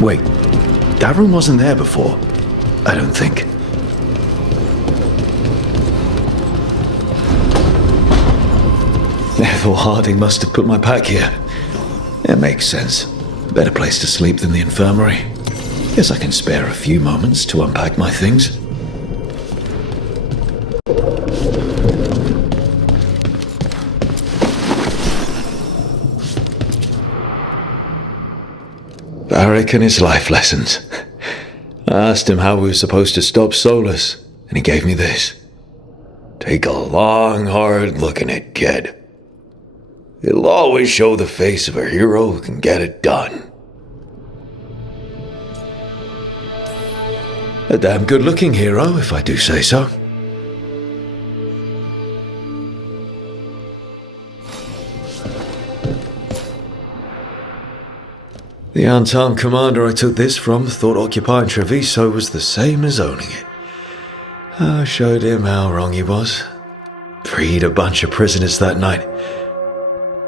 Wait, that room wasn't there before, I don't think. Ethel Harding must have put my pack here. It makes sense. Better place to sleep than the infirmary. Guess I can spare a few moments to unpack my things. Varric and his life lessons. I asked him how we were supposed to stop Solus, and he gave me this. Take a long, hard look at it, kid. It'll always show the face of a hero who can get it done. A damn good-looking hero, if I do say so. The unarmed commander I took this from thought occupying Treviso was the same as owning it. I showed him how wrong he was. Freed a bunch of prisoners that night,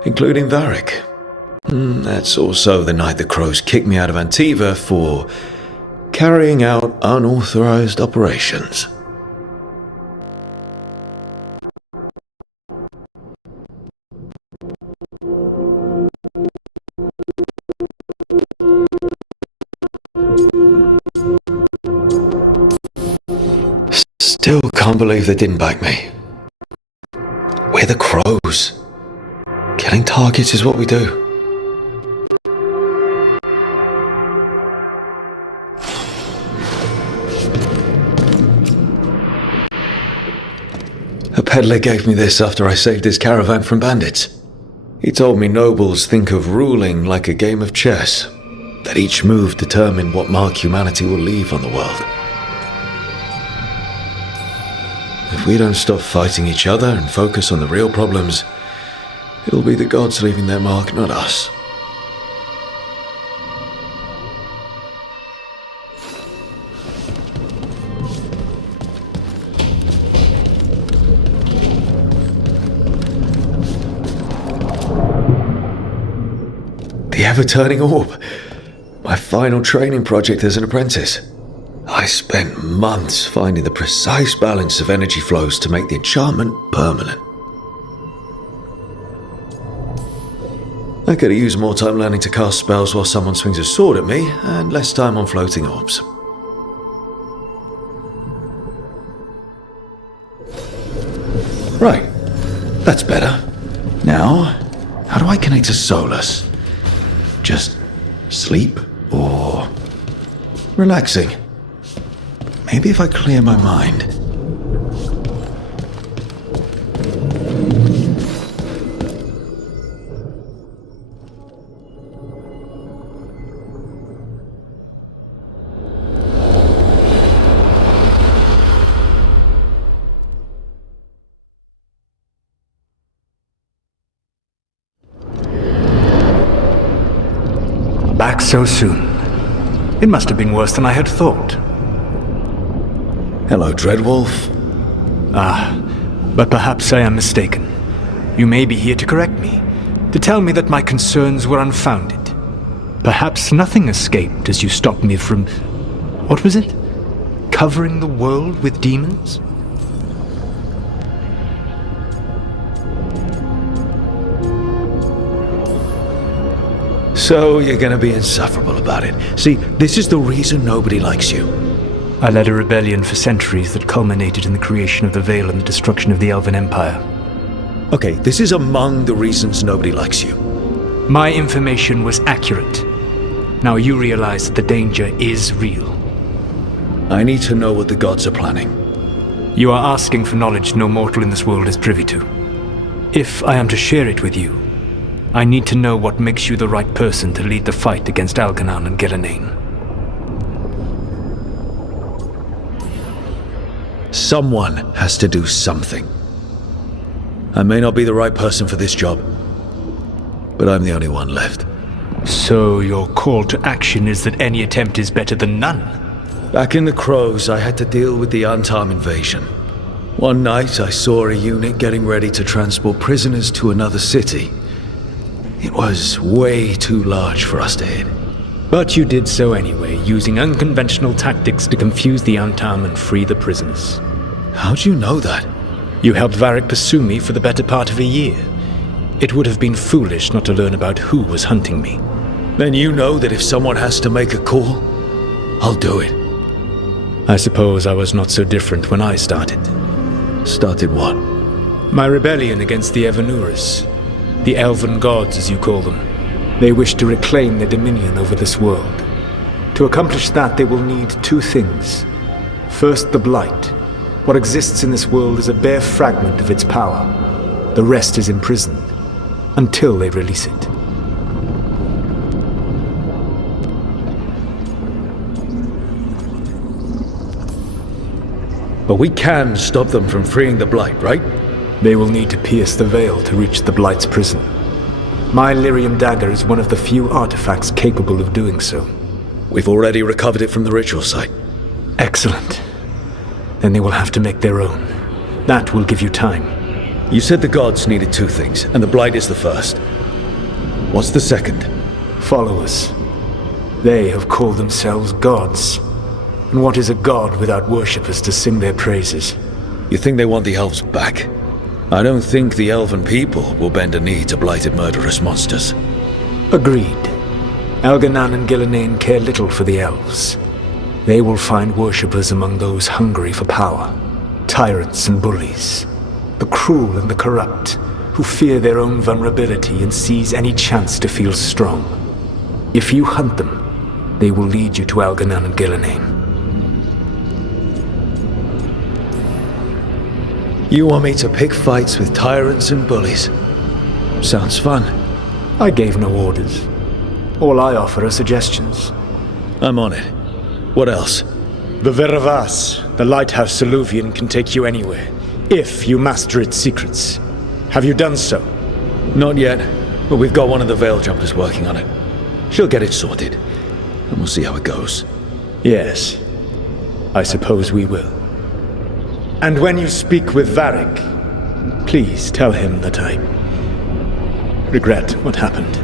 including Varric. That's also the night the Crows kicked me out of Antiva for carrying out unauthorized operations. Still can't believe they didn't back me. We're the Crows. Killing targets is what we do. A peddler gave me this after I saved his caravan from bandits. He told me nobles think of ruling like a game of chess, that each move determined what mark humanity will leave on the world. If we don't stop fighting each other and focus on the real problems, it'll be the gods leaving their mark, not us. The ever-turning orb. My final training project as an apprentice. I spent months finding the precise balance of energy flows to make the enchantment permanent. I could have used more time learning to cast spells while someone swings a sword at me, and less time on floating orbs. Right, that's better. Now, how do I connect to Solus? Just sleep or relaxing? Maybe if I clear my mind. Back so soon. It must have been worse than I had thought. Hello, Dreadwolf. But perhaps I am mistaken. You may be here to correct me, to tell me that my concerns were unfounded. Perhaps nothing escaped as you stopped me from... what was it? Covering the world with demons? So you're gonna be insufferable about it. See, this is the reason nobody likes you. I led a rebellion for centuries that culminated in the creation of the Veil and the destruction of the Elven Empire. Okay, this is among the reasons nobody likes you. My information was accurate. Now you realize that the danger is real. I need to know what the gods are planning. You are asking for knowledge no mortal in this world is privy to. If I am to share it with you, I need to know what makes you the right person to lead the fight against Algernon and Ghilanane. Someone has to do something. I may not be the right person for this job, but I'm the only one left. So your call to action is that any attempt is better than none? Back in the Crows, I had to deal with the Antam invasion. One night, I saw a unit getting ready to transport prisoners to another city. It was way too large for us to hit. But you did so anyway, using unconventional tactics to confuse the Antam and free the prisoners. How'd you know that? You helped Varric pursue me for the better part of a year. It would have been foolish not to learn about who was hunting me. Then you know that if someone has to make a call, I'll do it. I suppose I was not so different when I started. Started what? My rebellion against the Evanuris. The elven gods, as you call them. They wish to reclaim their dominion over this world. To accomplish that, they will need two things. First, the Blight. What exists in this world is a bare fragment of its power. The rest is imprisoned, until they release it. But we can stop them from freeing the Blight, right? They will need to pierce the veil to reach the Blight's prison. My Lyrium dagger is one of the few artifacts capable of doing so. We've already recovered it from the ritual site. Excellent. Then they will have to make their own. That will give you time. You said the gods needed two things, and the Blight is the first. What's the second? Followers. They have called themselves gods. And what is a god without worshippers to sing their praises? You think they want the elves back? I don't think the elven people will bend a knee to blighted murderous monsters. Agreed. Elganan and Gillenane care little for the elves. They will find worshippers among those hungry for power. Tyrants and bullies. The cruel and the corrupt, who fear their own vulnerability and seize any chance to feel strong. If you hunt them, they will lead you to Elganan and Gillenane. You want me to pick fights with tyrants and bullies? Sounds fun. I gave no orders. All I offer are suggestions. I'm on it. What else? The Veravas, the lighthouse Soluvian, can take you anywhere, if you master its secrets. Have you done so? Not yet, but we've got one of the Veil Jumpers working on it. She'll get it sorted, and we'll see how it goes. Yes, I suppose we will. And when you speak with Varric, please tell him that I regret what happened.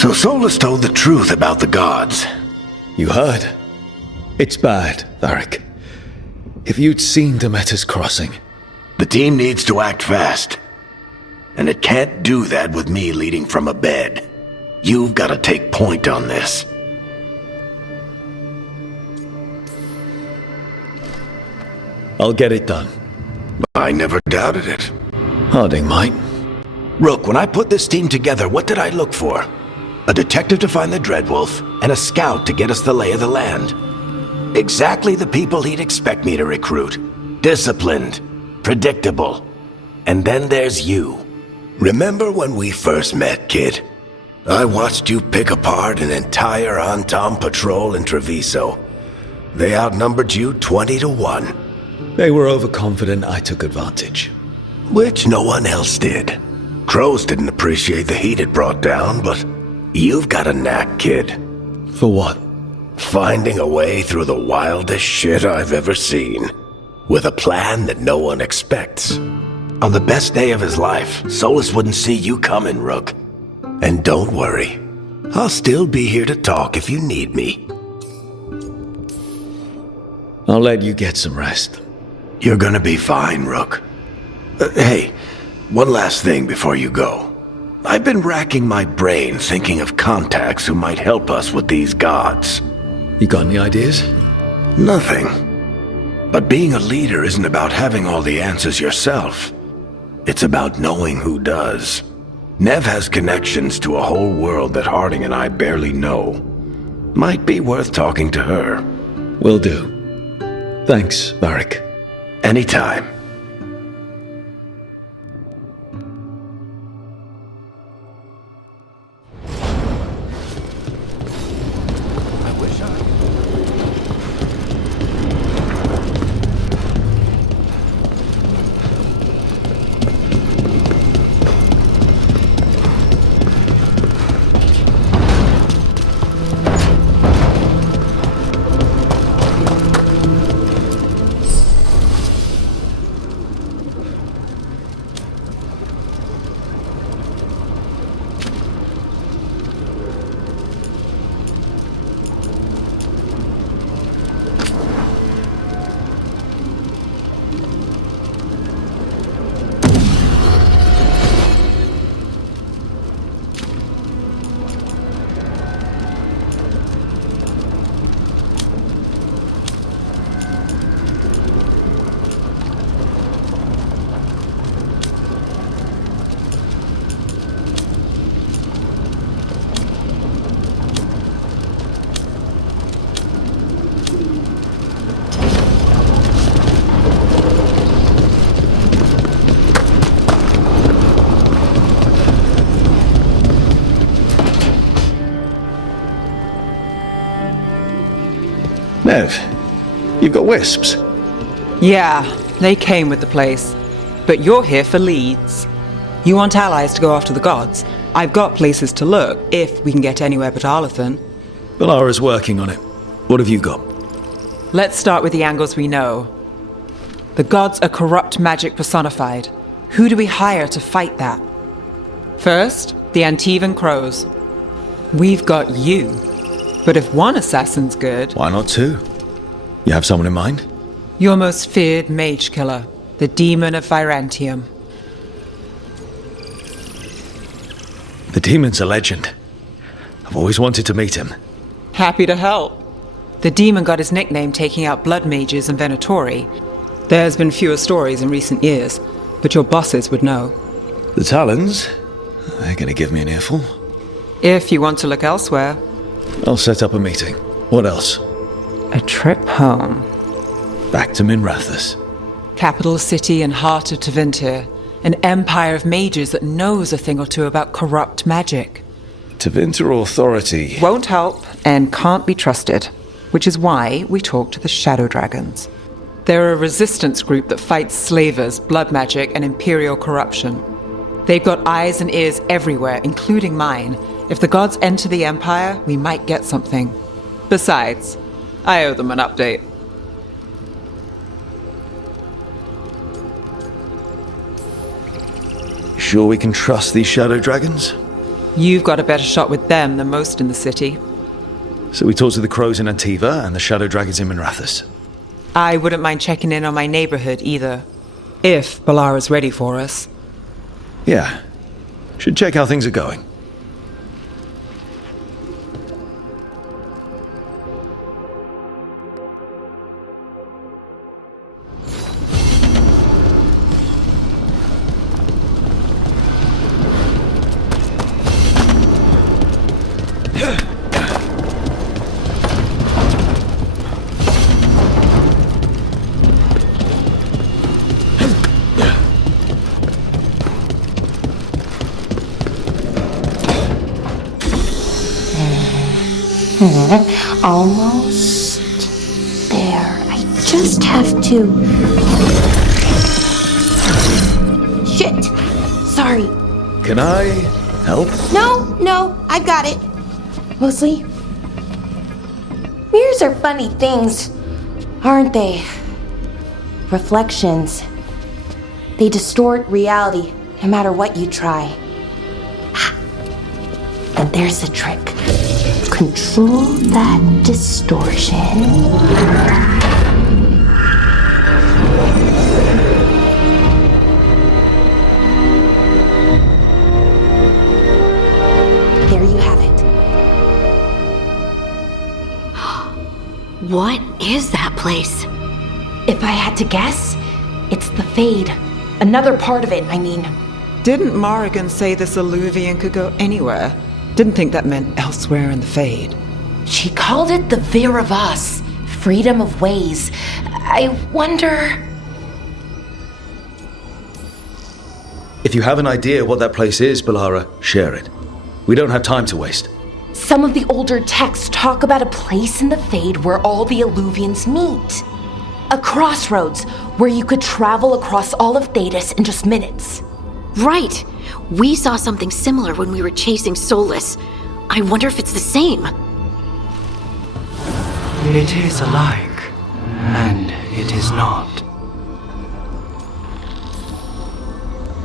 So Solus told the truth about the gods. You heard? It's bad, Varric. If you'd seen Demeter's crossing... The team needs to act fast. And it can't do that with me leading from a bed. You've got to take point on this. I'll get it done. I never doubted it. Harding might. Rook, when I put this team together, what did I look for? A detective to find the Dreadwolf, and a scout to get us the lay of the land. Exactly the people he'd expect me to recruit. Disciplined, predictable. And then there's you. Remember when we first met, kid? I watched you pick apart an entire Antom patrol in Treviso. They outnumbered you 20 to 1. They were overconfident I took advantage. Which no one else did. Crows didn't appreciate the heat it brought down, but you've got a knack, kid. For what? Finding a way through the wildest shit I've ever seen. With a plan that no one expects. On the best day of his life, Solus wouldn't see you coming, Rook. And don't worry. I'll still be here to talk if you need me. I'll let you get some rest. You're gonna be fine, Rook. Hey, one last thing before you go. I've been racking my brain thinking of contacts who might help us with these gods. You got any ideas? Nothing. But being a leader isn't about having all the answers yourself. It's about knowing who does. Nev has connections to a whole world that Harding and I barely know. Might be worth talking to her. Will do. Thanks, Varric. Anytime. Nev, you've got wisps. Yeah, they came with the place. But you're here for leads. You want allies to go after the gods? I've got places to look, if we can get anywhere but Arlathan. Valara's working on it. What have you got? Let's start with the angles we know. The gods are corrupt magic personified. Who do we hire to fight that? First, the Antivan Crows. We've got you. But if one assassin's good... Why not two? You have someone in mind? Your most feared mage killer, the Demon of Virantium. The demon's a legend. I've always wanted to meet him. Happy to help. The demon got his nickname taking out blood mages and Venatori. There's been fewer stories in recent years, but your bosses would know. The Talons? They're gonna give me an earful. If you want to look elsewhere. I'll set up a meeting. What else? A trip home. Back to Minrathous. Capital city and heart of Tevinter. An empire of mages that knows a thing or two about corrupt magic. Tevinter authority. Won't help and can't be trusted. Which is why we talk to the Shadow Dragons. They're a resistance group that fights slavers, blood magic, and imperial corruption. They've got eyes and ears everywhere, including mine. If the gods enter the Empire, we might get something. Besides, I owe them an update. Sure we can trust these Shadow Dragons? You've got a better shot with them than most in the city. So we talked to the crows in Antiva and the shadow dragons in Minrathous. I wouldn't mind checking in on my neighborhood either. If Balara's ready for us. Yeah. Should check how things are going. Almost there. I just have to... Shit! Sorry. Can I help? No, I've got it. Mostly. Mirrors are funny things, aren't they? Reflections. They distort reality, no matter what you try. And there's the trick. Control that distortion. There you have it. What is that place? If I had to guess, it's the Fade. Another part of it, I mean. Didn't Morrigan say this Alluvian could go anywhere? Didn't think that meant elsewhere in the Fade. She called it the Vir of Us, freedom of ways. I wonder... If you have an idea what that place is, Balara, share it. We don't have time to waste. Some of the older texts talk about a place in the Fade where all the Alluvians meet. A crossroads where you could travel across all of Thedas in just minutes. Right. We saw something similar when we were chasing Solus. I wonder if it's the same. It is alike, and it is not.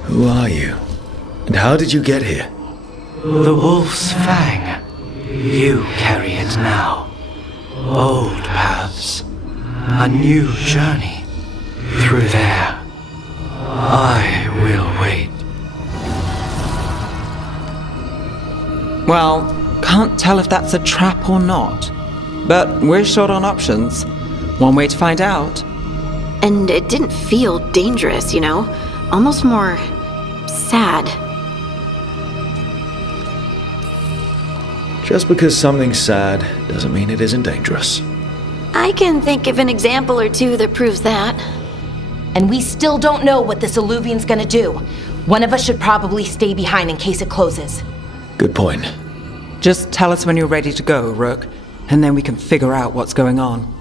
Who are you? And how did you get here? The Wolf's Fang. You carry it now. Old paths. A new journey. Through there. I will wait. Well, can't tell if that's a trap or not. But we're short on options. One way to find out. And it didn't feel dangerous, you know? Almost more... sad. Just because something's sad doesn't mean it isn't dangerous. I can think of an example or two that proves that. And we still don't know what this Alluvian's gonna do. One of us should probably stay behind in case it closes. Good point. Just tell us when you're ready to go, Rook, and then we can figure out what's going on.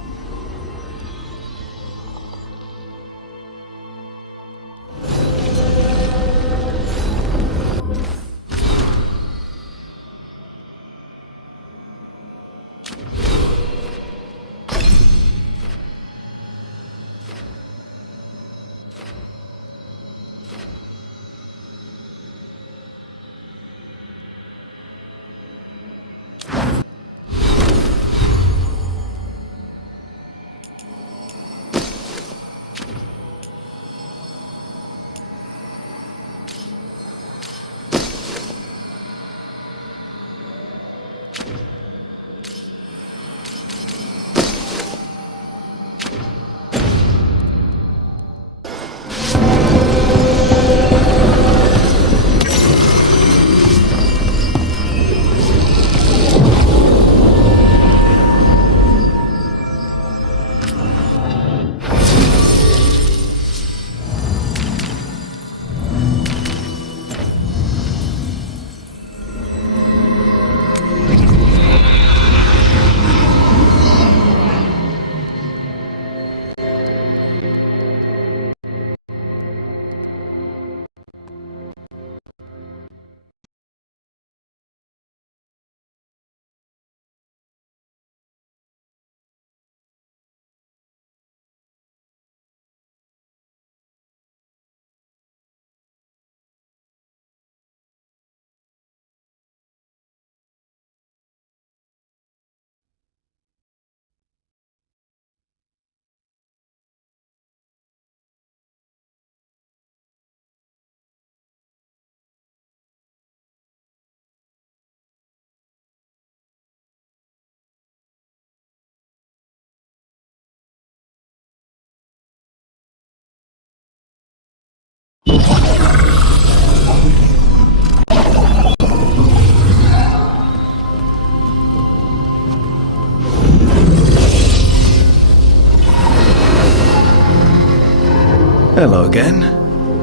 Hello again.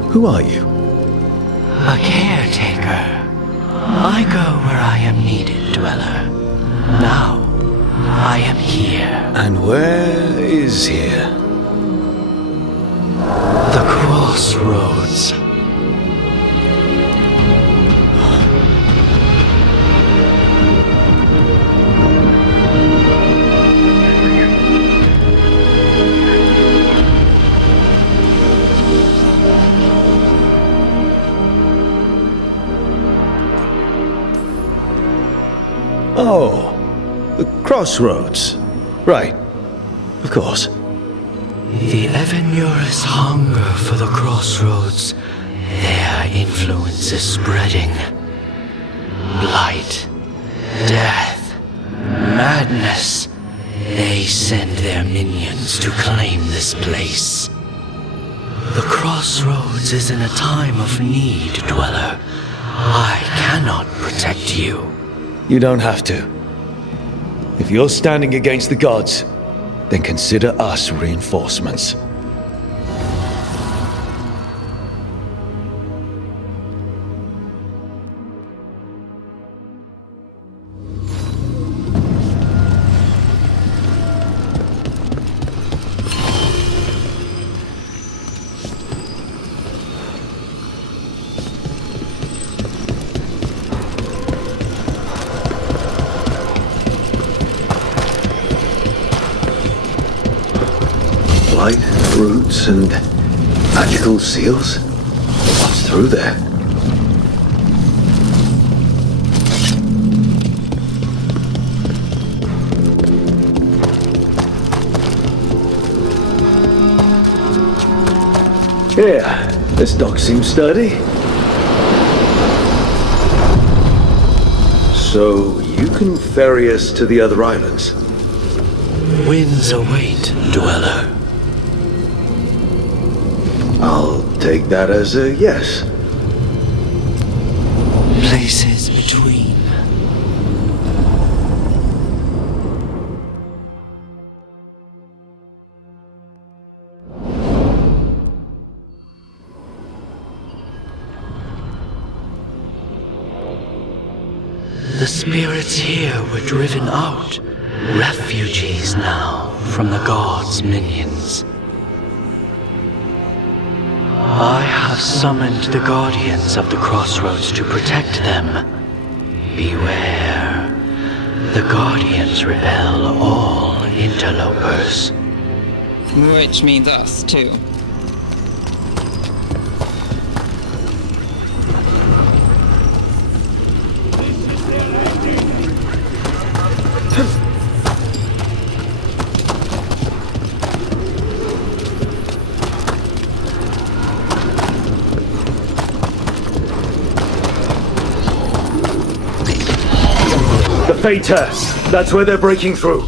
Who are you? A caretaker. I go where I am needed, Dweller. Now, I am here. And where is here? The crossroads. Oh, the crossroads. Right. Of course. The Evanurus hunger for the crossroads. Their influence is spreading. Blight, death, madness. They send their minions to claim this place. The crossroads is in a time of need, Dweller. I cannot protect you. You don't have to. If you're standing against the gods, then consider us reinforcements. Light, roots, and magical seals? What's through there? Yeah, this dock seems sturdy. So, you can ferry us to the other islands? Winds await, Dweller. I'll take that as a yes. Places between. The spirits here were driven out. Refugees now from the gods' minions. I have summoned the guardians of the crossroads to protect them. Beware. The guardians repel all interlopers. Which means us, too. Fade tears. That's where they're breaking through.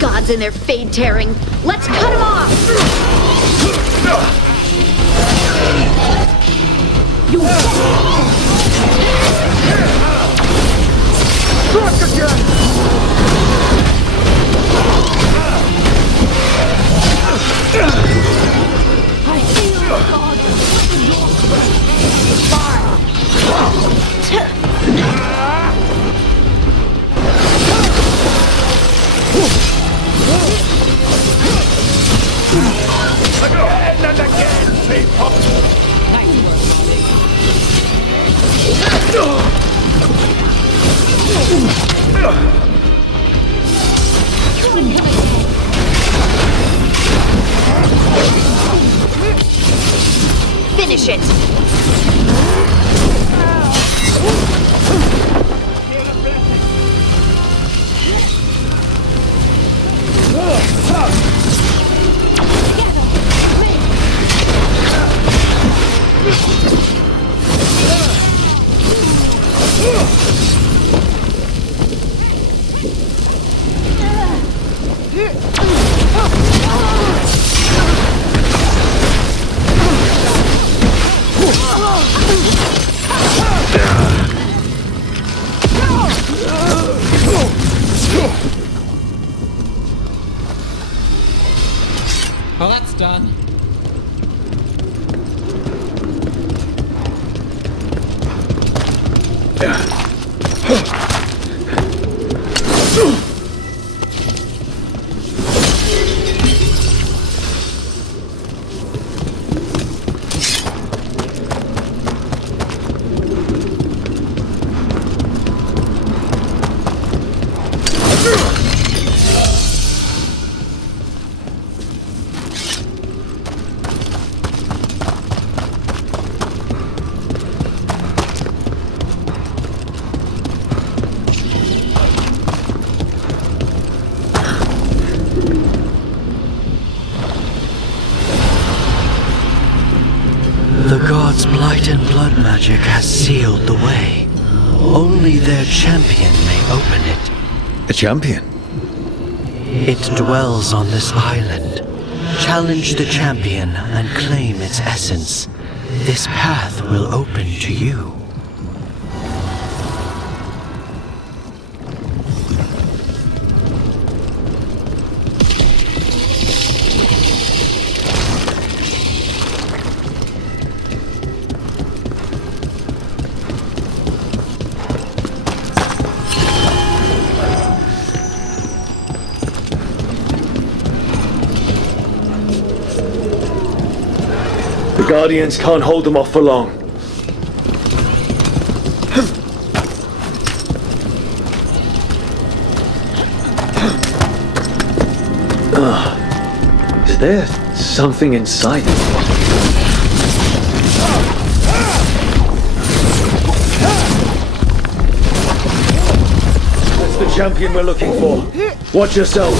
Gods in their fade tearing. Let's cut him off! Struck again! I feel the gods Again and again, people! Finish it! The gods' blight and blood magic has sealed the way. Only their champion may open it. A champion? It dwells on this island. Challenge the champion and claim its essence. This path will open to you. The Guardians can't hold them off for long. Is there something inside? That's the champion we're looking for. Watch yourself.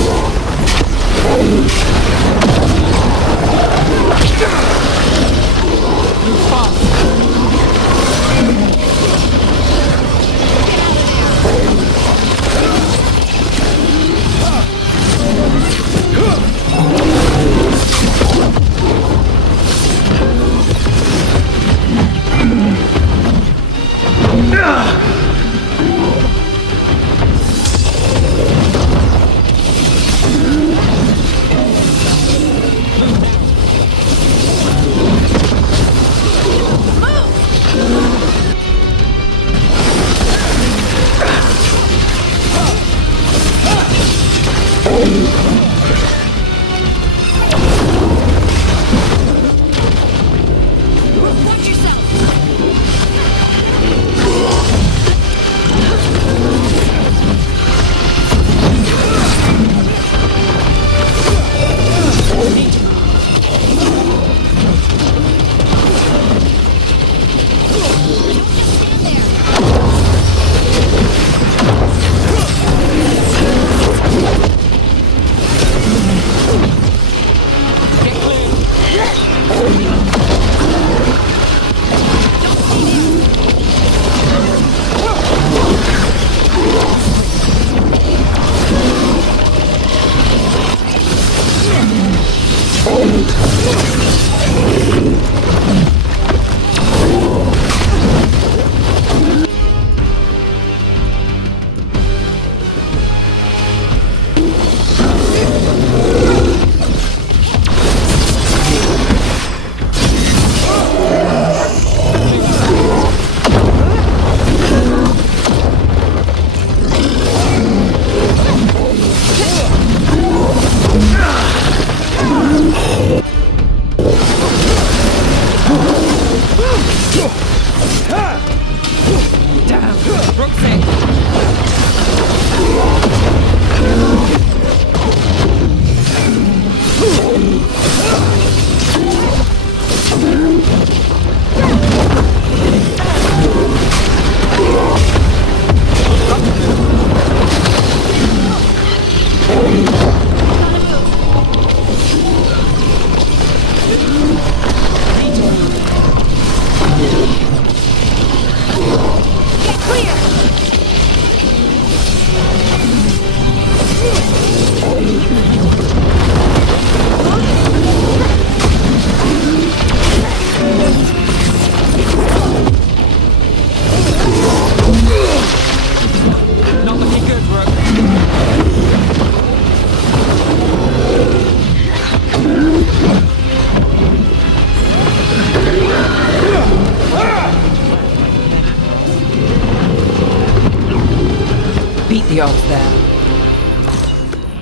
beat the odds there.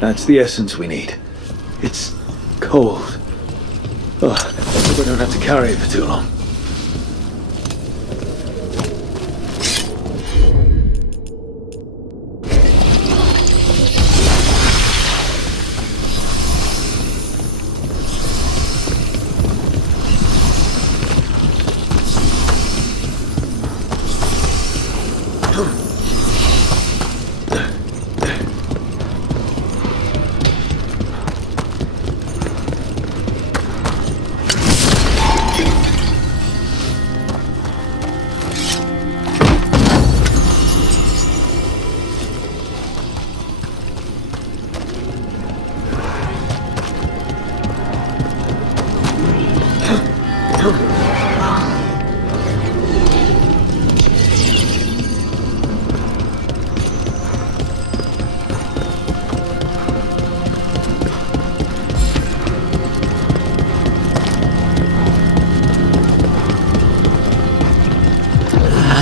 That's the essence we need. It's cold. Oh, I hope I don't have to carry it for too long.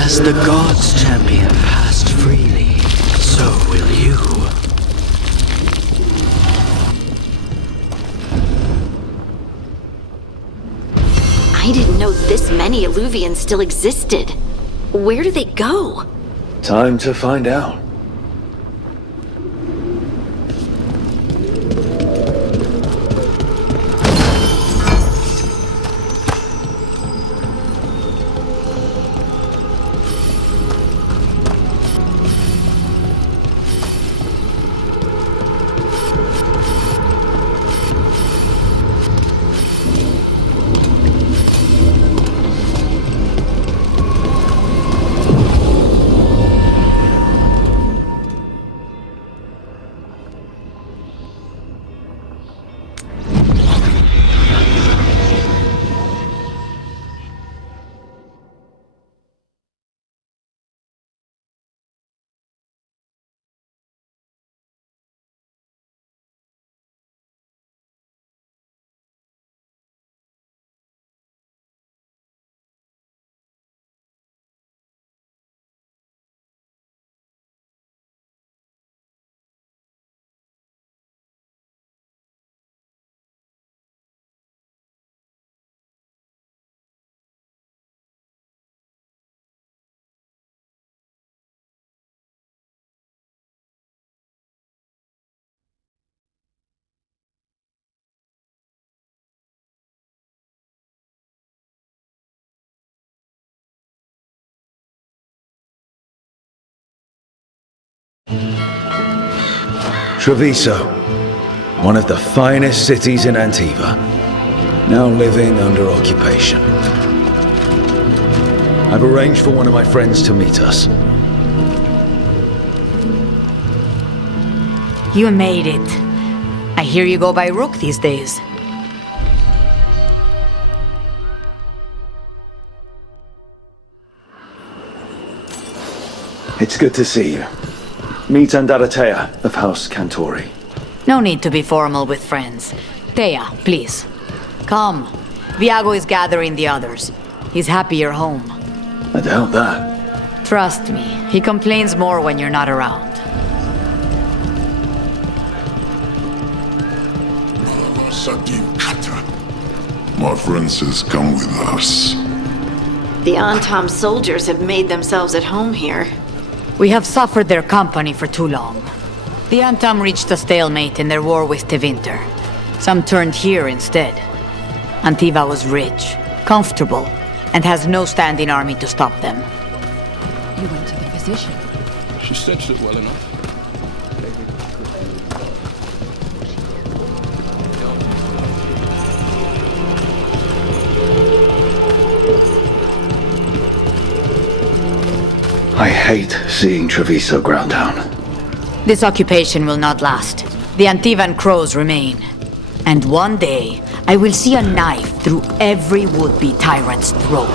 As the gods' champion passed freely, so will you. I didn't know this many Illuvians still existed. Where do they go? Time to find out. Treviso, one of the finest cities in Antiva, now living under occupation. I've arranged for one of my friends to meet us. You made it. I hear you go by Rook these days. It's good to see you. Meet Andaratea of House Cantori. No need to be formal with friends. Thea, please. Come. Viago is gathering the others. He's happy you're home. I doubt that. Trust me, he complains more when you're not around. My friend says come with us. The Antom soldiers have made themselves at home here. We have suffered their company for too long. The Antam reached a stalemate in their war with Tevinter. Some turned here instead. Antiva was rich, comfortable, and has no standing army to stop them. You went to the physician. She stitched it well enough. I hate seeing Treviso ground down. This occupation will not last. The Antivan crows remain. And one day, I will see a knife through every would-be tyrant's throat.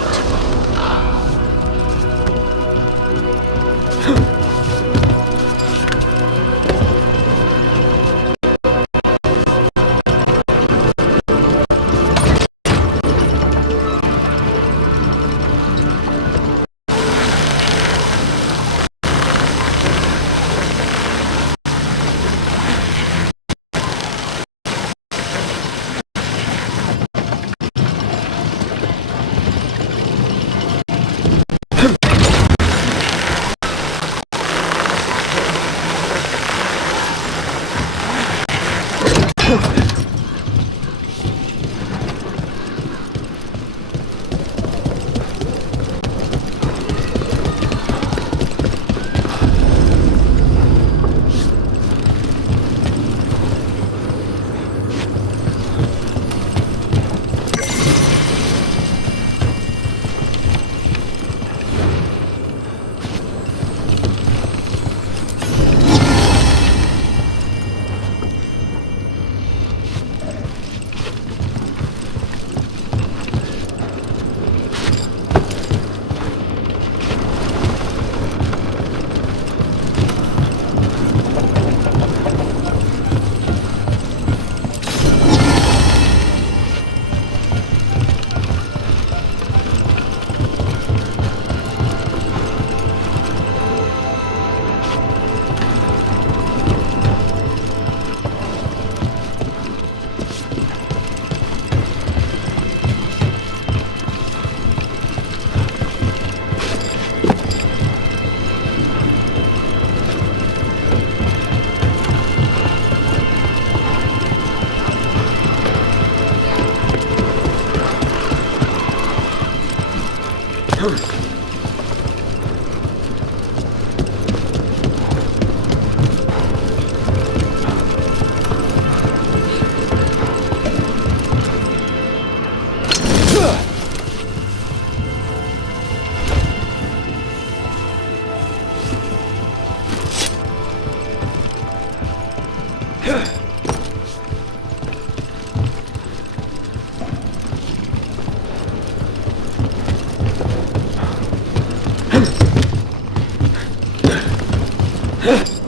Huh?